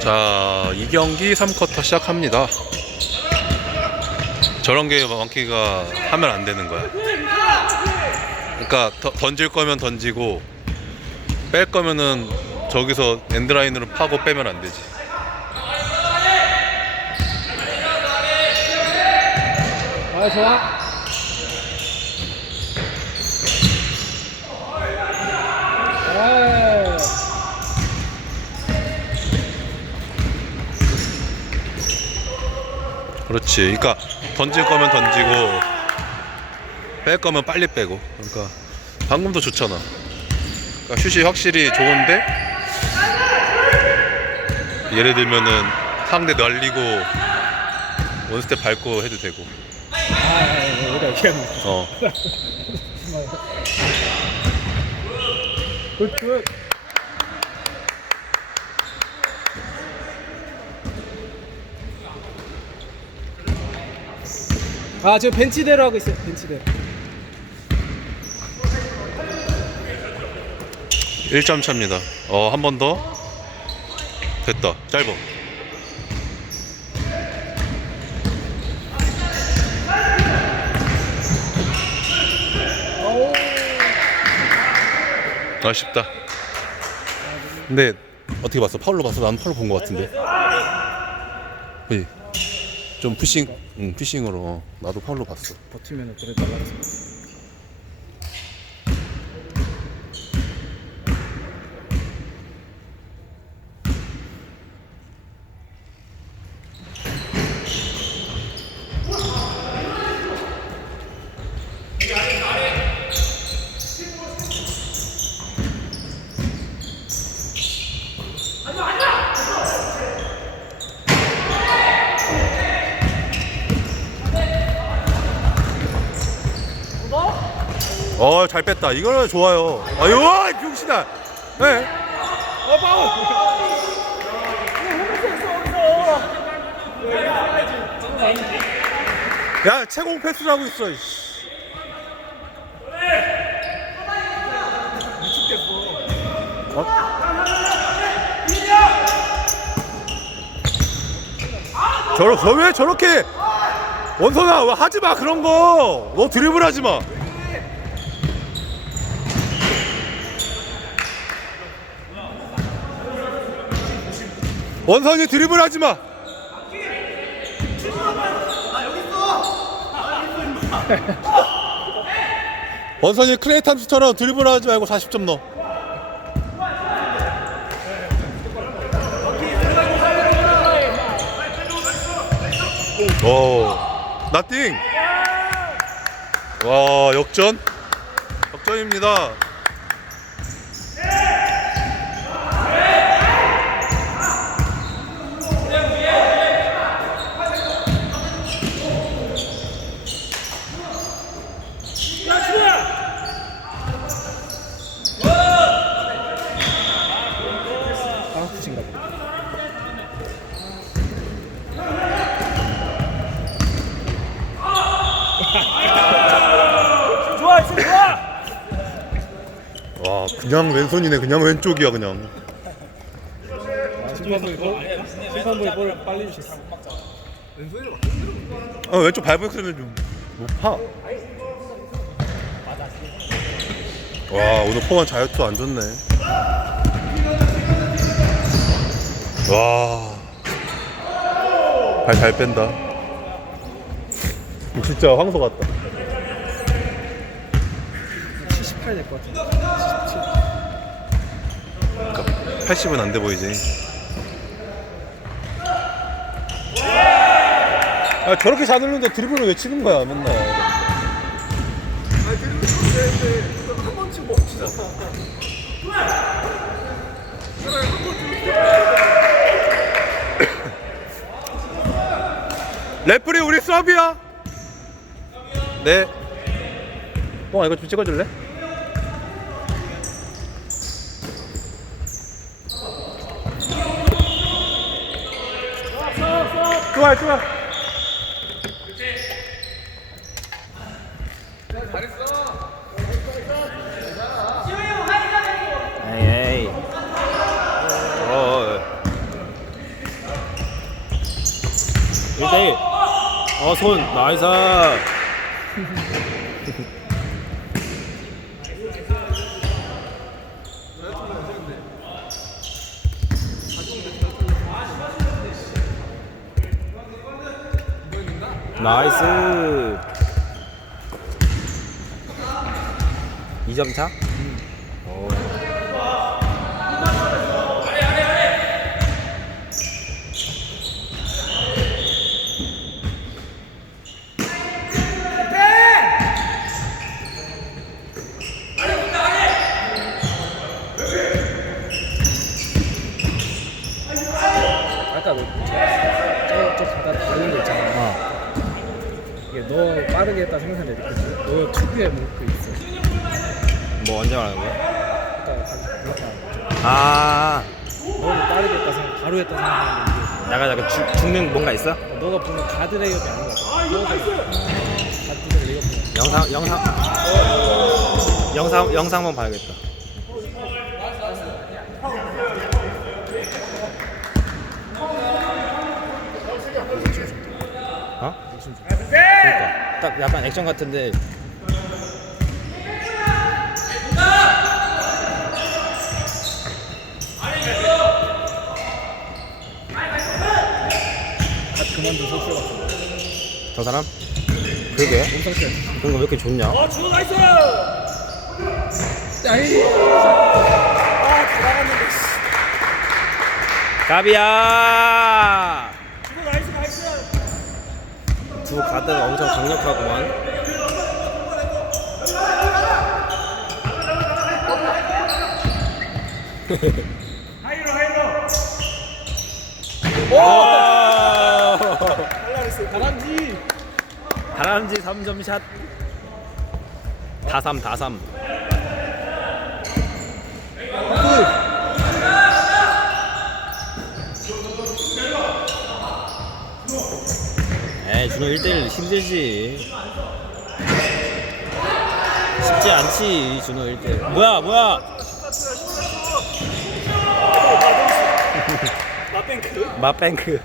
자, 이 경기 3쿼터 시작합니다. 저런 게 왕키가 하면 안 되는 거야. 그러니까 더- 던질 거면 던지고 뺄 거면은 저기서 엔드라인으로 파고 빼면 안 되지. 아 좋아. 에이. 그렇지. 그러니까 던질 거면 던지고 뺄 거면 빨리 빼고. 그러니까 방금도 좋잖아. 그러니까 슛이 확실히 좋은데 예를 들면은 상대 날리고 원스텝 밟고 해도 되고. 아. 어. 굿, 굿. 아, 지금 벤치대로 하고 있어요. 벤치대로. 1점 차입니다. 어, 한 번 더. 됐다. 짧아. 오. 아쉽다. 근데 어떻게 봤어? 파울로 봤어? 난 파울로 본것 같은데. 그지? 좀 푸싱, 응, 푸싱으로. 어, 나도 파울로 봤어. 버티면 그래도 나가서. 어, 잘 뺐다. 이거는 좋아요. 아유, 와, 병신아. 네. 어, 파울. 야, 채공 패스를 하고 있어. 이씨. 어? 저러, 저왜 저렇게 원선아 왜 하지 마 그런 거. 너 드리블 하지 마. 원선이 드리블 하지 마. 원선이 클레이 탐스처럼 드리블 하지 말고 40점 넣어. 오, 나띵. 와, 역전? 역전입니다. 아프신가 보다. 좋아, 지금 좋아. 와, 그냥 왼손이네. 그냥 왼쪽이야, 그냥. 아, 왼쪽 밟으면 좀 못 파. 와, 오늘 포만 자유투 안 좋네. 와. 발 잘 뺀다. 진짜 황소 같다. 78 될 것 같은데. 77. 80은 안 돼 보이지. 아, 저렇게 잘 넣는데 드리블을 왜 치는 거야, 맨날. 레프리 우리 서비야. 네. 똥아 이거 좀 찍어줄래? 좋아 좋아 에이 에이. 어어 1대1 어손. 나이스. 나이스 2점 차? 오. 아까 너 저 저 바다 다른 거 있잖아. 어. 이게 너 빠르게 했다 생각하는데 그치? 너 특유의 뭐그 있어. 뭐 언제 말하는 거야? 아까 그렇게 아 너무 빠르게 했다 생각, 바로 했다 생각하는데 약간 약간 죽, 죽는 뭔가 있어? 이게 너가 보는 가드 레이업이 아닌 것 같아. 너가 가드 레이업 보는. 영상 영상 영상 영상 한번 봐야겠다. 어? 그러니까 딱 약간 액션 같은데 가드 그만둔 선수 같은. 저 사람? 엄청 세. 그런 거왜 이렇게 좋냐? 어 주호 나이스. 야이. 아 들어갔는데. 가비야! 주호 나이스 나이스. 두 가드가 엄청 강력하구만. 하이로 하이로. 오! 다람쥐. 다람쥐 3점 샷. 다삼 다삼. 에이 준호 1대1 힘들지. 쉽지 않지 준호 1대1. 뭐야 뭐야? 마뱅크. 맛뱅크.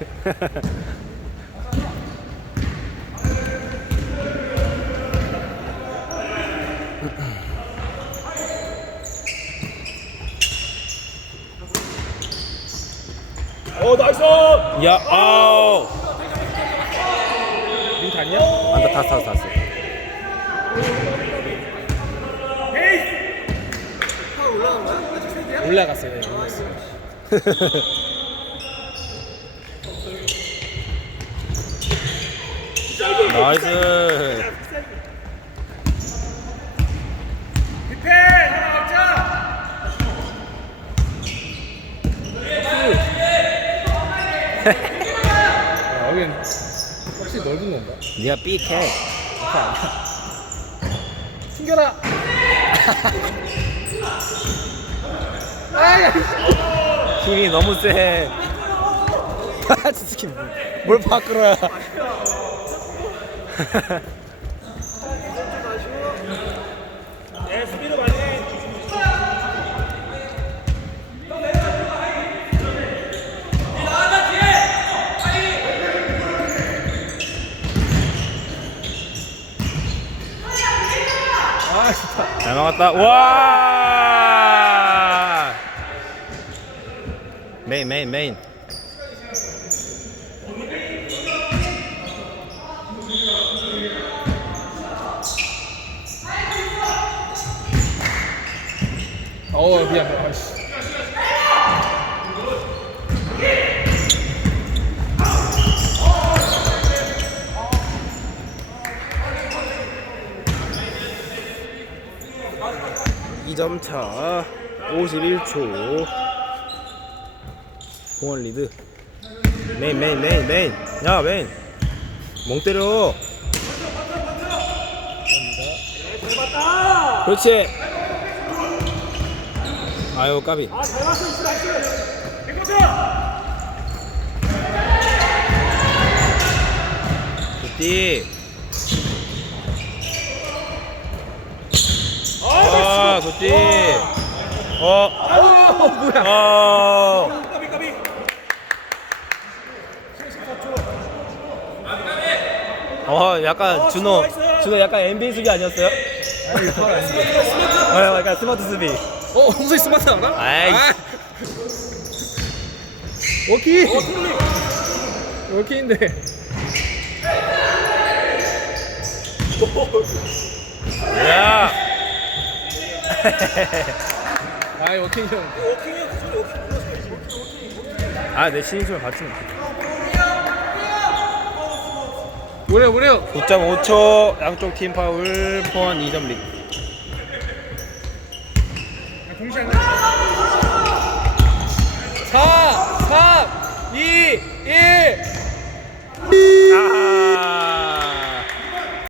어 나이스. 야 아우. 링 아니야? 안다 탔어 탔어 탔어. 올라갔어요. 네, 올라갔어요. 나이스. 건가? 네가 삐해. 숨겨라. 아야. 힘이 너무 세. 진짜 뭘 바꾸러 잘 막았다. 와! 메인 메인 메인. 어 미안 미안. 아씨. 이점 차. 51초. 공원 리드. 메인 메인 메인 메인. 야 메인. 멍 때려. 그렇지. 아유 까비. 굿디. 아, 굿디. 어. 어 뭐야? 어. 까비 까비. 어 약간 준호 준호 약간 NBA 수비 아니었어요? 어 약간 스마트 수비 어 홍석이 스마트 알아? 아이. 아. 워킹 워킹인데 야 아이 워킹 형 아, 내 신인수를 같이 뭐래요 뭐래요? 9.5초 양쪽 팀 파울 포원 2점 리드 동시에 4 3 2 1 아